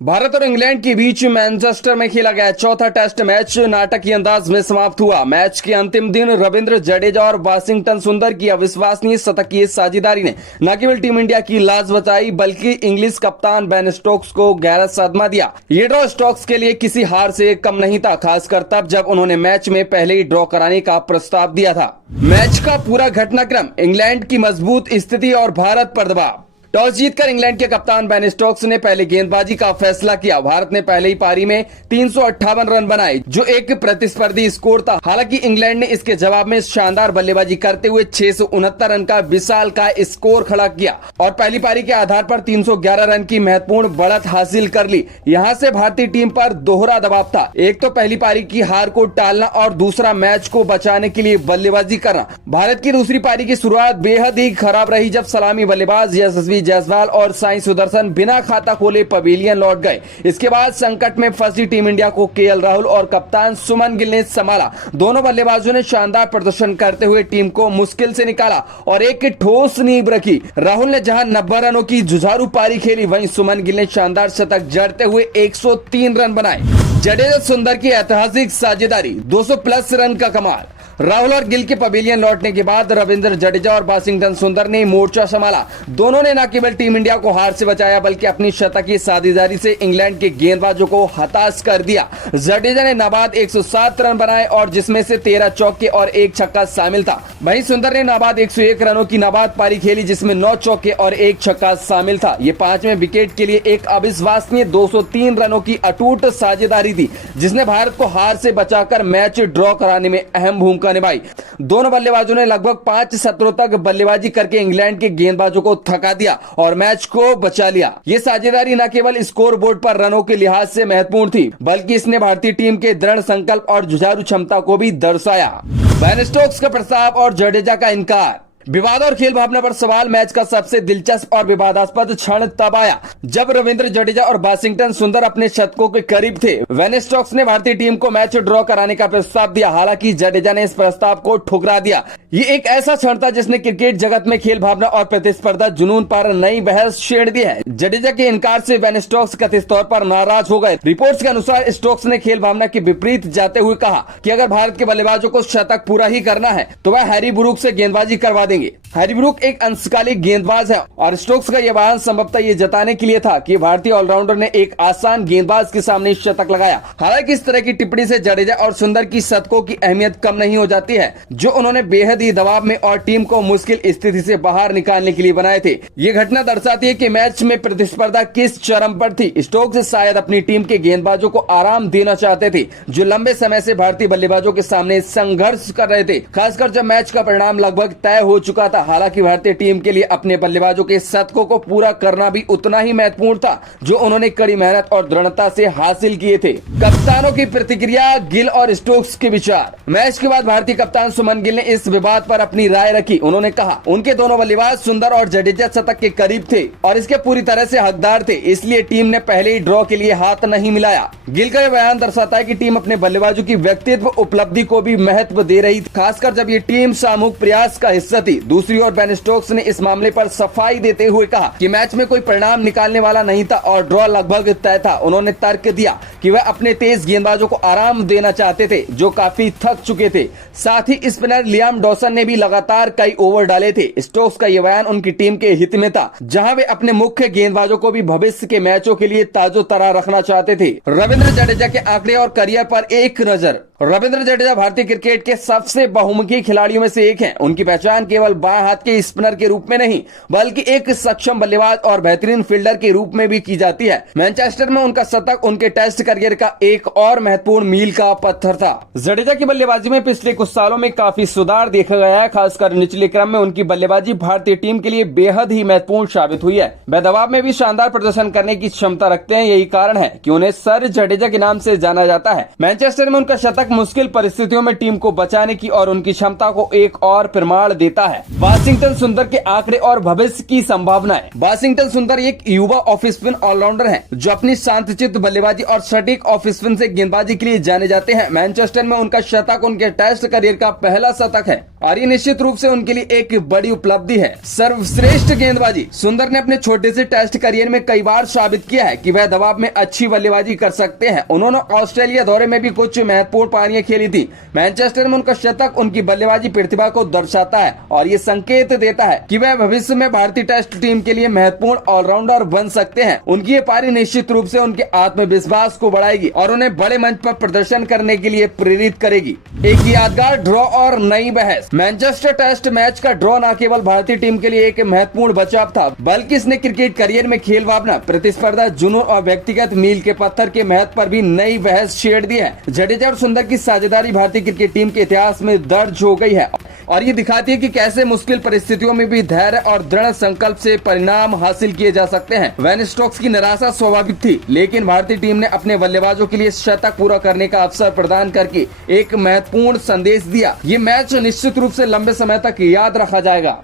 भारत और इंग्लैंड के बीच मैनचेस्टर में खेला गया चौथा टेस्ट मैच नाटकीय अंदाज में समाप्त हुआ। मैच के अंतिम दिन रविंद्र जडेजा और वाशिंगटन सुंदर की अविश्वसनीय शतकीय साझेदारी ने न केवल टीम इंडिया की लाज बचाई बल्कि इंग्लिश कप्तान बेन स्टोक्स को गहरा सदमा दिया। ये ड्रॉ स्टोक्स के लिए किसी हार से कम नहीं था, खासकर तब जब उन्होंने मैच में पहले ही ड्रॉ कराने का प्रस्ताव दिया था। मैच का पूरा घटनाक्रम, इंग्लैंड की मजबूत स्थिति और भारत पर दबाव। टॉस जीतकर इंग्लैंड के कप्तान बेन स्टोक्स ने पहले गेंदबाजी का फैसला किया। भारत ने पहले ही पारी में 358 रन बनाए, जो एक प्रतिस्पर्धी स्कोर था। हालांकि इंग्लैंड ने इसके जवाब में शानदार बल्लेबाजी करते हुए 669 रन का विशाल का स्कोर खड़ा किया और पहली पारी के आधार पर 311 रन की महत्वपूर्ण बढ़त हासिल कर ली। यहां से भारतीय टीम पर दोहरा दबाव था, एक तो पहली पारी की हार को टालना और दूसरा मैच को बचाने के लिए बल्लेबाजी करना। भारत की दूसरी पारी की शुरुआत बेहद ही खराब रही, जब सलामी बल्लेबाज यशस्वी जायसवाल और साई सुदर्शन बिना खाता खोले पवेलियन लौट गए। इसके बाद संकट में फंसी टीम इंडिया को केएल राहुल और कप्तान सुमन गिल ने संभाला। दोनों बल्लेबाजों ने शानदार प्रदर्शन करते हुए टीम को मुश्किल से निकाला और एक ठोस नींव रखी। राहुल ने जहां 90 रनों की जुझारू पारी खेली, वहीं सुमन गिल ने शानदार शतक जड़ते हुए 103 रन बनाए। जडेजा सुंदर की ऐतिहासिक साझेदारी, 200+ रन का कमाल। राहुल और गिल के पवेलियन लौटने के बाद रविंद्र जडेजा और वाशिंगटन सुंदर ने मोर्चा संभाला। दोनों ने न केवल टीम इंडिया को हार से बचाया बल्कि अपनी शतकीय साझेदारी से इंग्लैंड के गेंदबाजों को हताश कर दिया। जडेजा ने नाबाद 107 रन बनाए और जिसमें से 13 चौके और 1 छक्का शामिल था। वहीं सुंदर ने नाबाद 101 रनों की नाबाद पारी खेली, जिसमें 9 चौके और 1 छक्का शामिल था। ये 5वें विकेट के लिए एक अविश्वसनीय 203 रनों की अटूट साझेदारी थी, जिसने भारत को हार से बचाकर मैच ड्रॉ कराने में अहम भूमिका निभाई। दोनों बल्लेबाजों ने लगभग 5 सत्रों तक बल्लेबाजी करके इंग्लैंड के गेंदबाजों को थका दिया और मैच को बचा लिया। ये साझेदारी न केवल स्कोर बोर्ड पर रनों के लिहाज से महत्वपूर्ण थी, बल्कि इसने भारतीय टीम के दृढ़ संकल्प और जुझारू क्षमता को भी दर्शाया। बेन स्टोक्स का प्रस्ताव और जडेजा का इनकार। विवाद और खेल भावना पर सवाल। मैच का सबसे दिलचस्प और विवादास्पद क्षण तब आया जब रविंद्र जडेजा और वाशिंगटन सुंदर अपने शतकों के करीब थे। बेन स्टोक्स ने भारतीय टीम को मैच ड्रॉ कराने का प्रस्ताव दिया, हालांकि जडेजा ने इस प्रस्ताव को ठुकरा दिया। ये एक ऐसा क्षण था जिसने क्रिकेट जगत में खेल भावना और प्रतिस्पर्धा जुनून पर नई बहस छेड़ दी है। जडेजा के इनकार से बेन स्टोक्स कथित तौर पर नाराज हो गए। रिपोर्ट्स के अनुसार स्टोक्स ने खेल भावना के विपरीत जाते हुए कहा कि अगर भारत के बल्लेबाजों को शतक पूरा ही करना है तो वह हैरी ब्रूक से गेंदबाजी करवा देंगे। हैरी ब्रूक एक अंशकालिक गेंदबाज है और स्टोक्स का यह बयान संभवतः ये जताने के लिए था कि भारतीय ऑलराउंडर ने एक आसान गेंदबाज के सामने शतक लगाया। हालांकि इस तरह की टिप्पणी से जडेजा और सुंदर की शतकों की अहमियत कम नहीं हो जाती है, जो उन्होंने बेहद ही दबाव में और टीम को मुश्किल स्थिति से बाहर निकालने के लिए बनाए थे। ये घटना दर्शाती है कि मैच में प्रतिस्पर्धा किस चरम पर थी। स्टोक्स शायद अपनी टीम के गेंदबाजों को आराम देना चाहते थे, जो लंबे समय से भारतीय बल्लेबाजों के सामने संघर्ष कर रहे थे, खासकर जब मैच का परिणाम लगभग तय हो चुका था। हालांकि भारतीय टीम के लिए अपने बल्लेबाजों के शतकों को पूरा करना भी उतना ही महत्वपूर्ण था, जो उन्होंने कड़ी मेहनत और दृढ़ता से हासिल किए थे। कप्तानों की प्रतिक्रिया, गिल और स्टोक्स के विचार। मैच के बाद भारतीय कप्तान सुमन गिल ने इस विवाद पर अपनी राय रखी। उन्होंने कहा उनके दोनों बल्लेबाज सुंदर और जडेजा शतक के करीब थे और इसके पूरी तरह से हकदार थे, इसलिए टीम ने पहले ही ड्रॉ के लिए हाथ नहीं मिलाया। गिल का यह बयान दर्शाता है कि टीम अपने बल्लेबाजों की व्यक्तित्व उपलब्धि को भी महत्व दे रही थी, खासकर जब ये टीम सामूहिक प्रयास का हिस्सा थी। दूसरी ओर बेन स्टोक्स ने इस मामले पर सफाई देते हुए कहा कि मैच में कोई परिणाम निकालने वाला नहीं था और ड्रॉ लगभग तय था। उन्होंने तर्क दिया कि वह अपने तेज गेंदबाजों को आराम देना चाहते थे, जो काफी थक चुके थे। साथ ही स्पिनर लियाम डॉसन ने भी लगातार कई ओवर डाले थे। स्टोक्स का यह बयान उनकी टीम के हित में था, जहां वे अपने मुख्य गेंदबाजों को भी भविष्य के मैचों के लिए ताजोतरा रखना चाहते थे। रविंद्र जडेजा के आंकड़े और करियर पर एक नजर। रविंद्र जडेजा भारतीय क्रिकेट के सबसे बहुमुखी खिलाड़ियों में से एक हैं। उनकी पहचान केवल बाएं हाथ के स्पिनर के रूप में नहीं, बल्कि एक सक्षम बल्लेबाज और बेहतरीन फील्डर के रूप में भी की जाती है। मैनचेस्टर में उनका शतक उनके टेस्ट करियर का एक और महत्वपूर्ण मील का पत्थर था। जडेजा की बल्लेबाजी में पिछले कुछ सालों में काफी सुधार देखा गया है, खासकर निचले क्रम में उनकी बल्लेबाजी भारतीय टीम के लिए बेहद ही महत्वपूर्ण साबित हुई है। वे दबाव में भी शानदार प्रदर्शन करने की क्षमता रखते हैं, यही कारण है कि उन्हें सर जडेजा के नाम से जाना जाता है। मैनचेस्टर में उनका शतक मुश्किल परिस्थितियों में टीम को बचाने की और उनकी क्षमता को एक और प्रमाण देता है। वाशिंगटन सुंदर के आंकड़े और भविष्य की संभावनाएं। वाशिंगटन सुंदर एक युवा ऑफ स्पिन ऑलराउंडर हैं, जो अपनी शांतचित्त बल्लेबाजी और सटीक ऑफ स्पिन से गेंदबाजी के लिए जाने जाते हैं। मैनचेस्टर में उनका शतक उनके टेस्ट करियर का पहला शतक है और ये निश्चित रूप से उनके लिए एक बड़ी उपलब्धि है। सर्वश्रेष्ठ गेंदबाजी। सुंदर ने अपने छोटे से टेस्ट करियर में कई बार साबित किया है कि वह दबाव में अच्छी बल्लेबाजी कर सकते हैं। उन्होंने ऑस्ट्रेलिया दौरे में भी कुछ महत्वपूर्ण पारियां खेली थी। मैनचेस्टर में उनका शतक उनकी बल्लेबाजी प्रतिभा को दर्शाता है और ये संकेत देता है कि वह भविष्य में भारतीय टेस्ट टीम के लिए महत्वपूर्ण ऑलराउंडर बन सकते हैं। उनकी ये पारी निश्चित रूप से उनके आत्मविश्वास को बढ़ाएगी और उन्हें बड़े मंच पर प्रदर्शन करने के लिए प्रेरित करेगी। एक यादगार ड्रॉ और नई बहस। मैनचेस्टर टेस्ट मैच का ड्रॉ न केवल भारतीय टीम के लिए एक महत्वपूर्ण बचाव था, बल्कि इसने क्रिकेट करियर में खेल भावना, प्रतिस्पर्धा, जुनून और व्यक्तिगत मील के पत्थर के महत्व पर भी नई बहस छेड़ दी है। जडेजा और सुंदर की साझेदारी भारतीय क्रिकेट टीम के इतिहास में दर्ज हो गई है और ये दिखाती है कि कैसे मुश्किल परिस्थितियों में भी धैर्य और दृढ़ संकल्प से परिणाम हासिल किए जा सकते हैं। वेन स्टोक्स की निराशा स्वाभाविक थी, लेकिन भारतीय टीम ने अपने बल्लेबाजों के लिए शतक पूरा करने का अवसर प्रदान करके एक महत्वपूर्ण संदेश दिया। ये मैच निश्चित रूप से लंबे समय तक याद रखा जाएगा।